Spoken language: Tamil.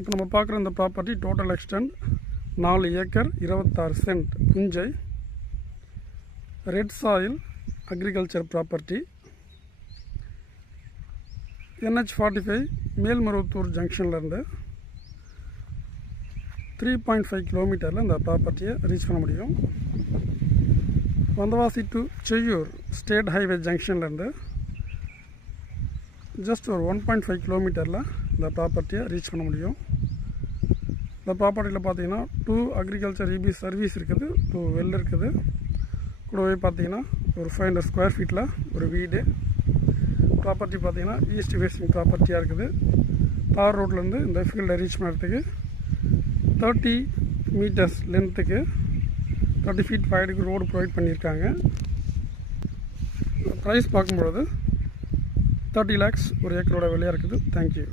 இப்போ நம்ம பார்க்குற இந்த property total extent 4 acre 26 cent புஞ்சை red soil agriculture property. NH45 Melmaruvathur ஜங்ஷன்லேருந்து 3.5 கிலோமீட்டரில் இந்த ப்ராப்பர்ட்டியை ரீச் பண்ண முடியும். Vandavasi to Cheyyur state highway ஜங்ஷன்லேருந்து ஜஸ்ட் ஒரு 1.5 கிலோமீட்டரில் இந்த ப்ராப்பர்ட்டியை ரீச் பண்ண முடியும். இந்த ப்ராப்பர்ட்டியில் பார்த்தீங்கன்னா 2 அக்ரிகல்ச்சர் EB சர்வீஸ் இருக்குது, 2 வெல் இருக்குது. கூடவே பார்த்தீங்கன்னா ஒரு 500 ஸ்கொயர் ஃபீட்டில் ஒரு வீடு. ப்ராப்பர்ட்டி பார்த்தீங்கன்னா ஈஸ்ட் ஃபேஸிங் ப்ராப்பர்ட்டியாக இருக்குது. தார் ரோட்லேருந்து இந்த ஃபீல்டை ரீச் பண்ணுறதுக்கு 30 மீட்டர்ஸ் லென்த்துக்கு 30 ஃபீட் வைடுக்கு ரோடு ப்ரொவைட் பண்ணியிருக்காங்க. ப்ரைஸ் பார்க்கும்பொழுது 30 lakhs ஒரு ஏக்கரோட விலையாக இருக்குது. தேங்க்யூ.